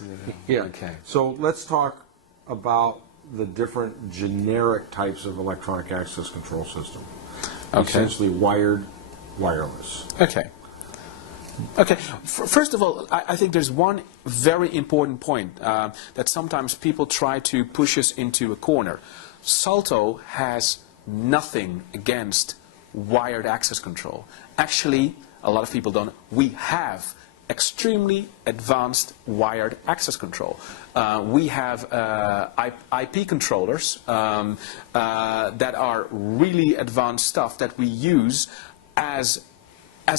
Yes. Yeah. Okay. So let's talk about the different generic types of electronic access control system. Okay. Essentially wired, wireless. Okay. Okay. First of all, I think there's one very important point that sometimes people try to push us into a corner. Salto has nothing against wired access control. Actually, a lot of people don't. We have extremely advanced wired access control. We have IP controllers that are really advanced stuff that we use as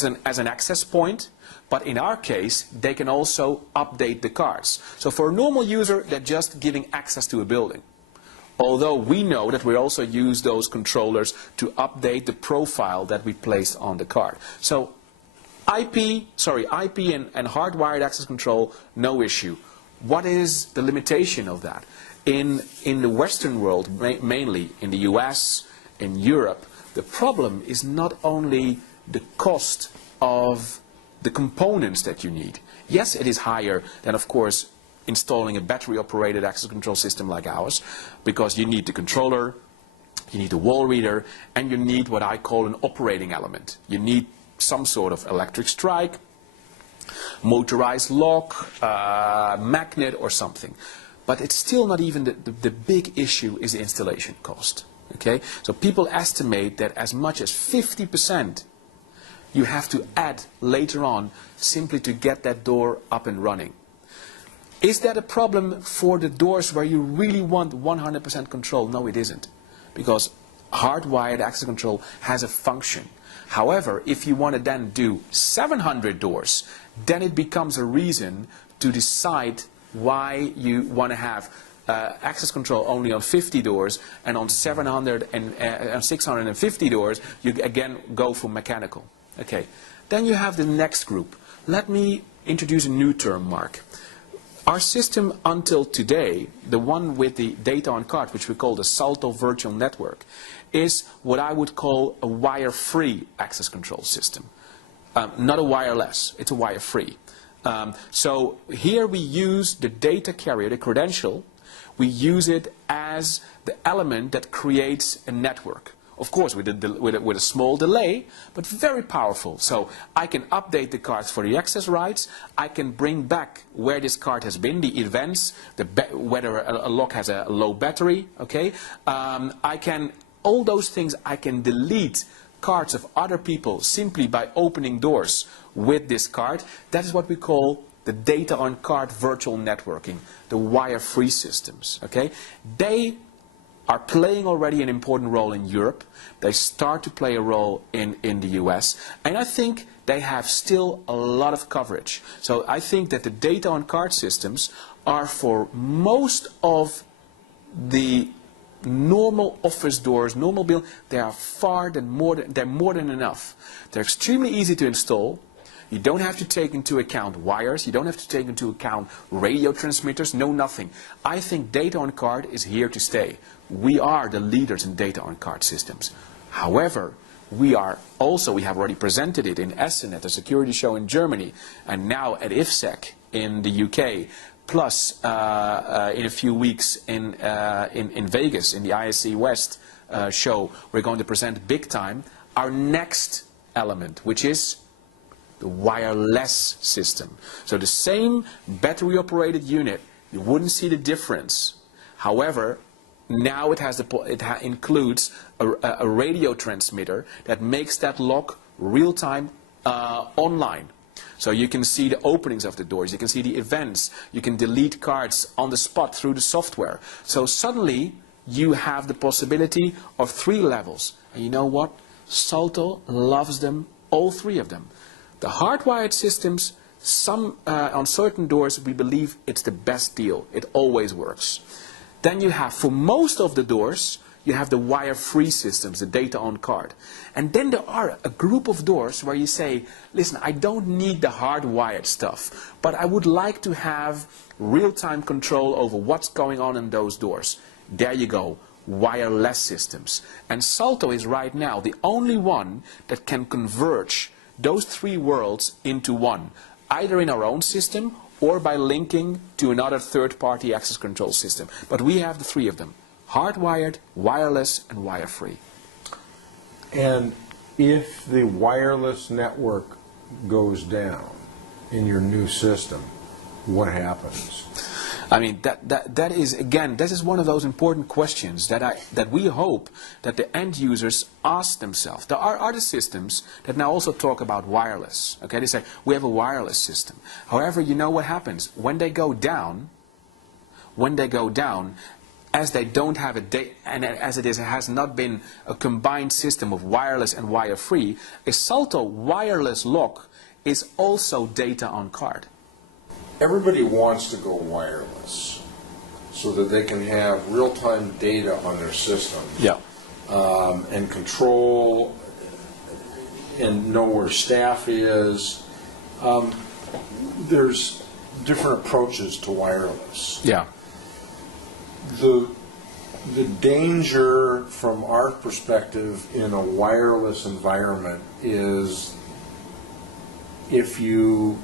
an access point, but in our case, they can also update the cards. So for a normal user, they're just giving access to a building. Although we know that we also use those controllers to update the profile that we placed on the card. So IP and hardwired access control, no issue. What is the limitation of that? In the Western world, mainly in the US, in Europe, the problem is not only the cost of the components that you need. Yes, it is higher than, of course, installing a battery-operated access control system like ours, because you need the controller, you need the wall reader, and you need what I call an operating element. You need some sort of electric strike, motorized lock, magnet or something. But it's still not even the big issue is the installation cost. Okay? So people estimate that as much as 50% you have to add later on simply to get that door up and running. Is that a problem for the doors where you really want 100% control? No, it isn't. Because hardwired access control has a function. However, if you want to then do 700 doors, then it becomes a reason to decide why you want to have access control only on 50 doors, and on 700 and 650 doors, you again go for mechanical. Okay. Then you have the next group. Let me introduce a new term, Mark. Our system until today, the one with the data on card, which we call the Salto virtual network, is what I would call a wire-free access control system. Not a wireless, it's a wire-free. So here we use the data carrier, the credential, we use it as the element that creates a network. Of course, with a small delay, but very powerful. So I can update the cards for the access rights. I can bring back where this card has been, the events, whether a lock has a low battery. Okay, all those things I can delete cards of other people simply by opening doors with this card. That is what we call the data on card virtual networking, the wire-free systems. Okay, they are playing already an important role in Europe. They start to play a role in the US. And I think they have still a lot of coverage. So I think that the data on card systems are for most of the normal office doors, normal buildings, they are they're more than enough. They're extremely easy to install. You don't have to take into account wires. You don't have to take into account radio transmitters. No, nothing. I think data on card is here to stay. We are the leaders in data on card systems. However, we have already presented it in Essen at a security show in Germany, and now at IFSEC in the UK, plus in a few weeks in Vegas, in the ISC West show, we're going to present big time our next element, which is the wireless system. So the same battery-operated unit, you wouldn't see the difference. However, now it includes a radio transmitter that makes that lock real-time online. So you can see the openings of the doors, you can see the events, you can delete cards on the spot through the software. So suddenly you have the possibility of 3 levels. And you know what? Salto loves them, all 3 of them. The hardwired systems, on certain doors, we believe it's the best deal. It always works. Then you have, for most of the doors, you have the wire-free systems, the data on card. And then there are a group of doors where you say, listen, I don't need the hardwired stuff, but I would like to have real-time control over what's going on in those doors. There you go, wireless systems. And Salto is right now the only one that can converge those 3 worlds into one, either in our own system or by linking to another third-party access control system. But we have the three of them: hardwired, wireless, and wire-free. And if the wireless network goes down in your new system, what happens? I mean, that is, again, this is one of those important questions that we hope that the end users ask themselves. There are other systems that now also talk about wireless. Okay, they say, we have a wireless system. However, you know what happens? When they go down, as they don't have and as it has not been a combined system of wireless and wire-free, a Salto wireless lock is also data on card. Everybody wants to go wireless so that they can have real-time data on their system. Yeah. And control and know where staff is. There's different approaches to wireless. Yeah. The danger from our perspective in a wireless environment is if you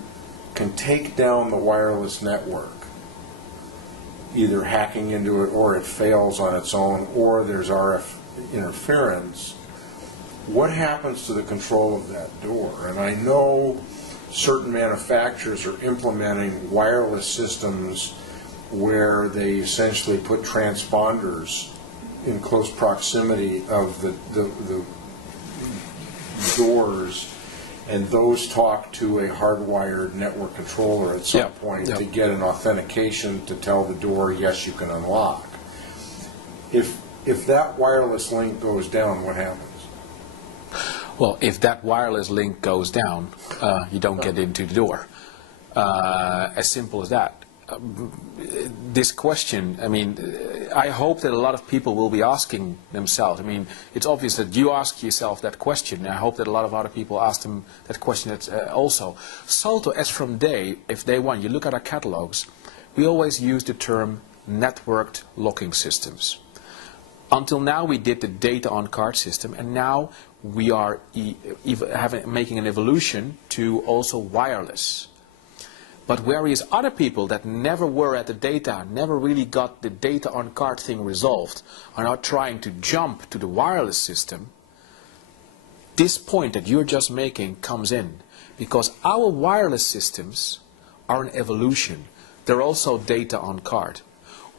can take down the wireless network, either hacking into it or it fails on its own or there's RF interference, what happens to the control of that door? And I know certain manufacturers are implementing wireless systems where they essentially put transponders in close proximity of the doors, and those talk to a hardwired network controller at some point to get an authentication to tell the door, yes, you can unlock. If that wireless link goes down, what happens? Well, if that wireless link goes down, you don't get into the door. As simple as that. This question, I mean, I hope that a lot of people will be asking themselves. I mean, it's obvious that you ask yourself that question, and I hope that a lot of other people ask them that question also. Salto, as from if day one, you look at our catalogs, we always use the term networked locking systems. Until now, we did the data on card system, and now we are making an evolution to also wireless. But whereas other people that never were at the data, never really got the data on card thing resolved, are now trying to jump to the wireless system, this point that you're just making comes in. Because our wireless systems are an evolution. They're also data on card.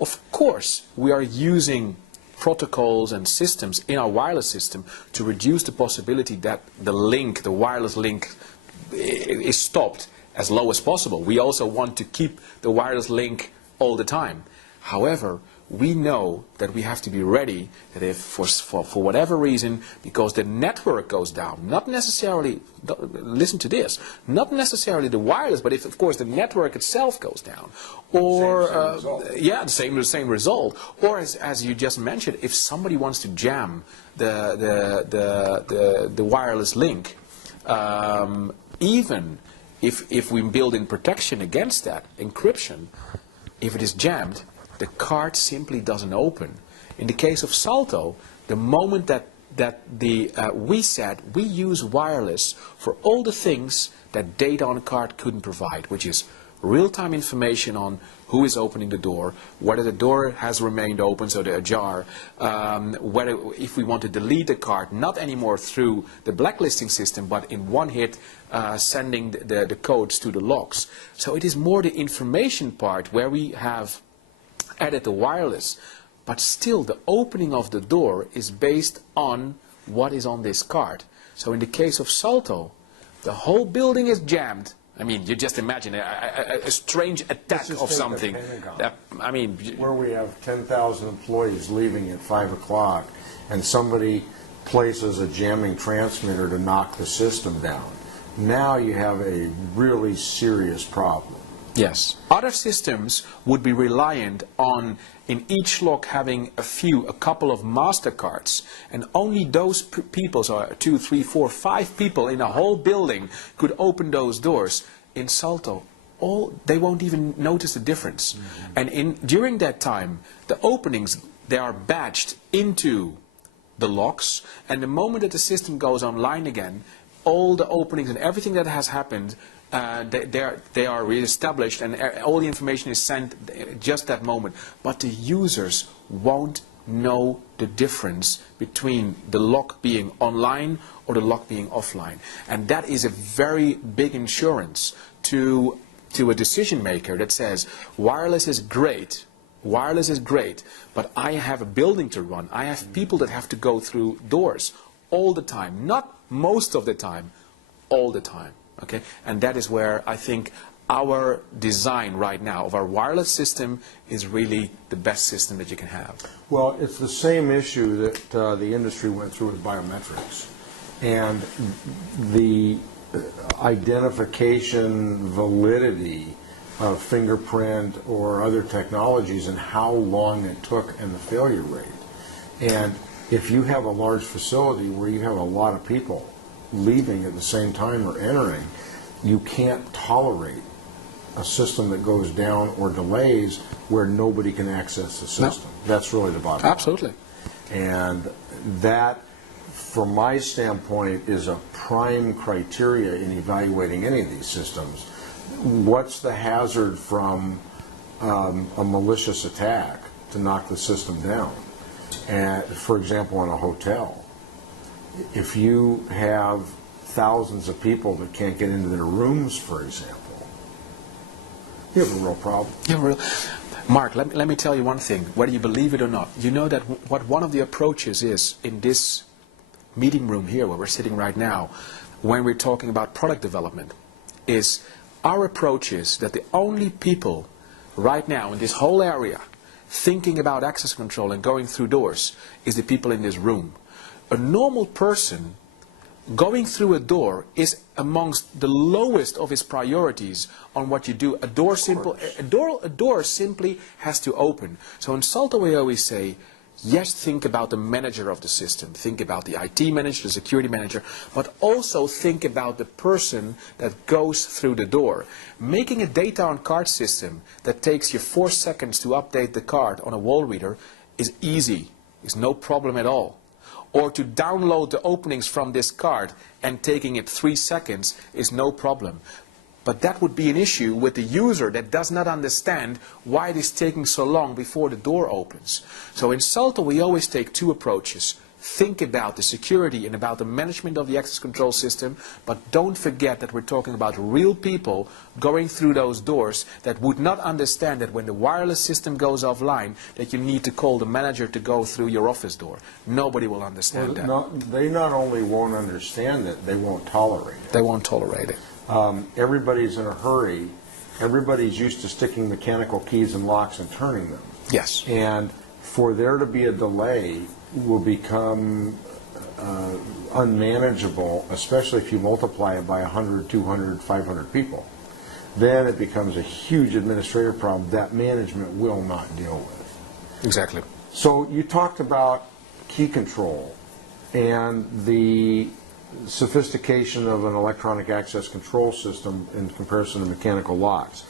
Of course, we are using protocols and systems in our wireless system to reduce the possibility that the wireless link, is stopped as low as possible. We also want to keep the wireless link all the time. However, we know that we have to be ready that if for whatever reason, because the network goes down, not necessarily, listen to this, not necessarily the wireless, but if of course the network itself goes down, or the same result, or as you just mentioned, if somebody wants to jam the wireless link, even if we build in protection against that, encryption, if it is jammed, the card simply doesn't open. In the case of Salto, the moment that we said we use wireless for all the things that data on a card couldn't provide, which is real-time information on who is opening the door, whether the door has remained open, so ajar, whether if we want to delete the card, not anymore through the blacklisting system, but in one hit sending the codes to the locks. So it is more the information part where we have added the wireless, but still the opening of the door is based on what is on this card. So in the case of Salto, the whole building is jammed. I mean, you just imagine a strange attack of something. Where we have 10,000 employees leaving at 5 o'clock, and somebody places a jamming transmitter to knock the system down. Now you have a really serious problem. Yes. Other systems would be reliant on, in each lock, having a couple of master cards, and only those people, so 2, 3, 4, 5 people in a whole building could open those doors. In Salto, they won't even notice the difference. Mm-hmm. And during that time, the openings, they are badged into the locks, and the moment that the system goes online again, all the openings and everything that has happened they are reestablished, and all the information is sent just that moment. But the users won't know the difference between the lock being online or the lock being offline. And that is a very big insurance to a decision maker that says, wireless is great, but I have a building to run. I have people that have to go through doors all the time. Not most of the time, all the time. Okay? And that is where I think our design right now of our wireless system is really the best system that you can have. Well, it's the same issue that the industry went through with biometrics. And the identification validity of fingerprint or other technologies and how long it took and the failure rate. And if you have a large facility where you have a lot of people leaving at the same time or entering, you can't tolerate a system that goes down or delays where nobody can access the system. No. That's really the bottom line. Absolutely. And that, from my standpoint, is a prime criteria in evaluating any of these systems. What's the hazard from a malicious attack to knock the system down? And, for example, in a hotel, if you have thousands of people that can't get into their rooms, for example, you have a real problem. Mark, let me tell you one thing, whether you believe it or not. You know that what one of the approaches is in this meeting room here, where we're sitting right now, when we're talking about product development, is our approach is that the only people right now in this whole area thinking about access control and going through doors is the people in this room. A normal person going through a door is amongst the lowest of his priorities on what you do. A door simply has to open. So in Salto we always say, yes, think about the manager of the system, think about the IT manager, the security manager, but also think about the person that goes through the door. Making a data on card system that takes you 4 seconds to update the card on a wall reader is easy, is no problem at all. Or to download the openings from this card and taking it 3 seconds is no problem. But that would be an issue with the user that does not understand why it is taking so long before the door opens. So in Salto we always take two approaches. Think about the security and about the management of the access control system, but don't forget that we're talking about real people going through those doors that would not understand that when the wireless system goes offline that you need to call the manager to go through your office door. Nobody will understand that. They not only won't understand it, they won't tolerate it. They won't tolerate it. Everybody's in a hurry. Everybody's used to sticking mechanical keys in locks and turning them. Yes. And for there to be a delay will become unmanageable, especially if you multiply it by 100, 200, 500 people. Then it becomes a huge administrative problem that management will not deal with. Exactly. So you talked about key control and the sophistication of an electronic access control system in comparison to mechanical locks.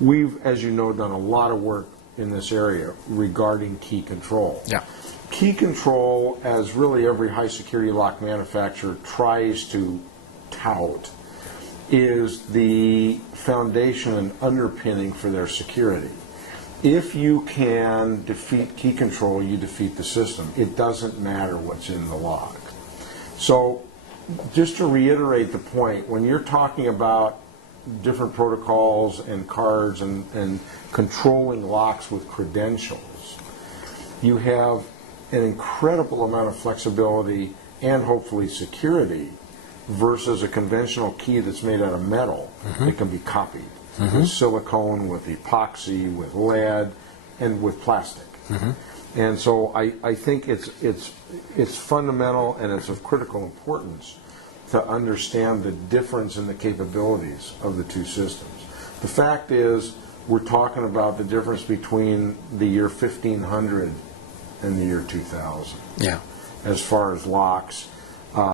We've, as you know, done a lot of work in this area regarding key control. Yeah. Key control, as really every high security lock manufacturer tries to tout, is the foundation and underpinning for their security. If you can defeat key control, you defeat the system. It doesn't matter what's in the lock. So just to reiterate the point, when you're talking about different protocols and cards and controlling locks with credentials, you have an incredible amount of flexibility and hopefully security versus a conventional key that's made out of metal. It can be copied with silicone, with epoxy, with lead, and with plastic. And so I think it's fundamental and it's of critical importance to understand the difference in the capabilities of the two systems. The fact is, we're talking about the difference between the year 1500 and the year 2000. Yeah. As far as locks